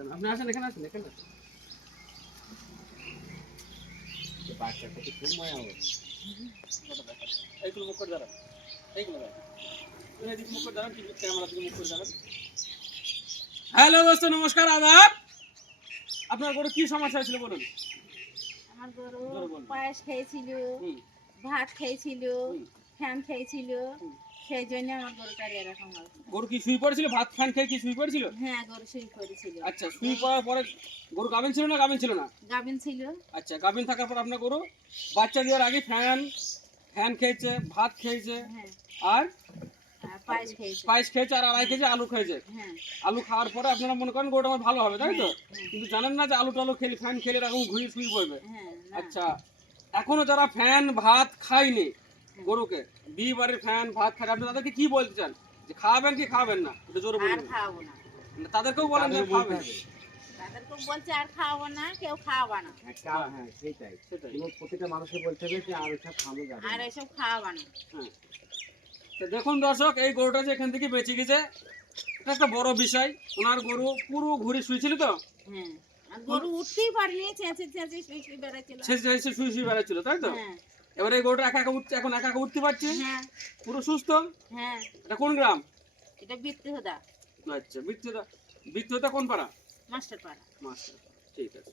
আচ্ছা আপনি আসেন এখানে আসেন এখানে আসেন। বাচ্চার প্রতি খুব মায়া হবে। এইগুলো মুখ করে দাঁড়ান, এইগুলো দাঁড়ান, এদিকে মুখ করে দাঁড়ান, টিভি ক্যামেরা দিকে মুখ করে দাঁড়ান। হ্যালো দোস্ত, নমস্কার, আদাব। আপনার গরু কি সমস্যা হয়েছিল বলুন? আমার গরু পায়েস খেয়েছিল, ভাত খেয়েছিল, ফ্যান খেয়েছিল, সেই জন্য আমার গরুটার এরকম হয়েছে। গরু কি শুয়ে পড়েছিল? ভাত ফ্যান খেয়ে কি শুয়ে পড়েছিল? হ্যাঁ, গরু শুয়ে পড়েছিল। আচ্ছা, শুয়ে পড়ার পরে গরু গাভিন ছিল না গাভিন ছিল না? গাভিন ছিল। আচ্ছা, গাভিন থাকার পর আপনার গরু বাচ্চা দেওয়ার আগে ফ্যান ফ্যান খেয়েছে, ভাত খেয়েছে, হ্যাঁ, আর আর পায়েস খেয়েছে। পায়েস খেয়েছে, আর 2.5 কেজি আলু খেয়েছে। হ্যাঁ, আলু খাওয়ার পরে আপনারা মনে করেন গরুটা আমার ভালো হবে, তাই তো? হ্যাঁ, কিন্তু জানেন না যে আলু টালু খেলে, ফ্যান খেলে এরকম ঘুরিয়ে শুয়ে পড়বে। হ্যাঁ, না। আচ্ছা, এখনো যারা ফ্যান ভাত খায়নি গরুকে, বিয়ে বাড়ির ফ্যান ভাত খায়, আপনি তাদেরকে কি বলতে চান? যে খাওয়াবেন কি খাওয়াবেন না? এটা জোরে আর বলুন। খাওয়াবো না। তাদেরকেও বলেন যে খাওয়াবেন। তাদেরকে বলছে আর খাওয়াবো না, কেউ খাওয়াবা না। হ্যাঁ, সেটাই। প্রতিটা মানুষকে বলতে হবে যে আর এসব খাওয়ানো যাবে না। আর এসব খাওয়াবা না। হ্যাঁ। তো দেখুন দর্শক, এই গরুটা যে এখান থেকে বেঁচে গেছে, এটা একটা বড় বিষয়। ওনার গরু পুরো ঘুরে শুয়েছিল তো, হ্যাঁ, আর গরু উঠতেই পারেনি, চেঁচে চেঁচে শুয়ে শুয়ে বেড়াচ্ছিল। সে শুয়ে শুয়ে বেড়াচ্ছিল, তাই তো? হ্যাঁ, এবারে এই গরুটা একা একা উঠছে, এখন একা একা উঠতে পারছে, হ্যাঁ, পুরো সুস্থ। হ্যাঁ। এটা কোন গ্রাম? এটা বৃত্তিহদা, আচ্ছা, বৃত্ততা কোন পাড়া? মাস্টার পাড়া। মাস্টার, ঠিক আছে।